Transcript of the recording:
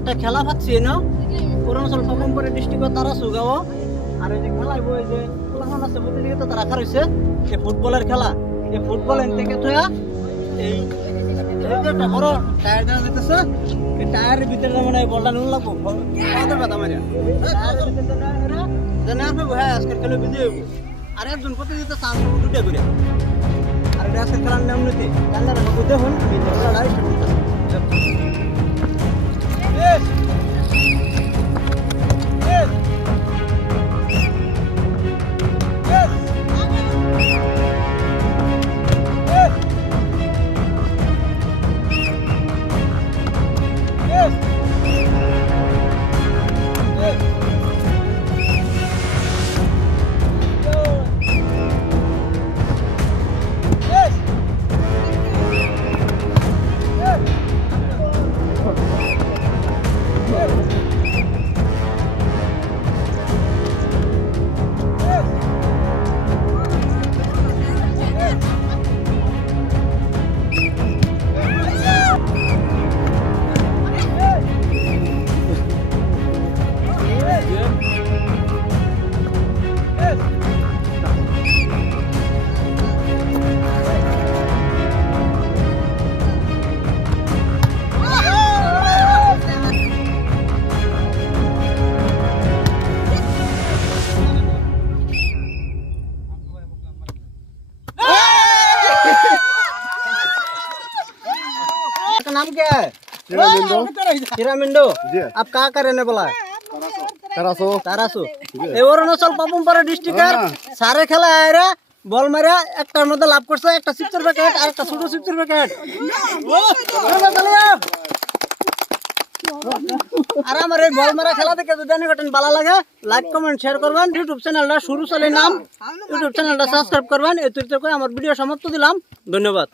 একটা খেলা পাচ্ছি না অরুণাচল পবনপুরে ডিস্ট্রিক্ট তারা সুগাও। আর এই যে খেলা হইবো, এই যে খেলাখন আছে প্রতিযোগিতা তারা রাখা রয়েছে এই ফুটবলের খেলা, এই ফুটবল এন থেকে তো এই একটা বড় টায়ার দেওয়া এই টায়ারের ভিতরে মানে বলটা নুন লাগবো। কত ব্যথা মারিয়া। টায়ারের ভিতরে না এরা জানে আপনি হ্যাঁ আজকের খেলে বিজয় আর একজন প্রতিযোগিতা চান্স দুটা করে আর এটা আজকের খেলার নিয়ম নীতি। জানলে না বুঝতে হন খেলাটা স্টার্ট করতেছে आपका नाम क्या है पिरामिडो। पिरामिडो जी। आप कहाँ का रहने वाला है তারাসো তারাসু এই অরুণাচল পাপুমপাড়া ডিস্ট্রিক্টের সারে খেলা আয়রা বল মারা একটার মধ্যে লাভ করছে একটা সিপসের প্যাকেট আর একটা ছোট সিপসের প্যাকেট আর আমার এই বল মারা খেলা থেকে যদি অনেক ভালো লাগে লাইক কমেন্ট শেয়ার করবেন ইউটিউব চ্যানেলটা শুরু চলে নাম ইউটিউব চ্যানেলটা সাবস্ক্রাইব করবেন এই তথ্য করে আমার ভিডিও সমাপ্ত দিলাম ধন্যবাদ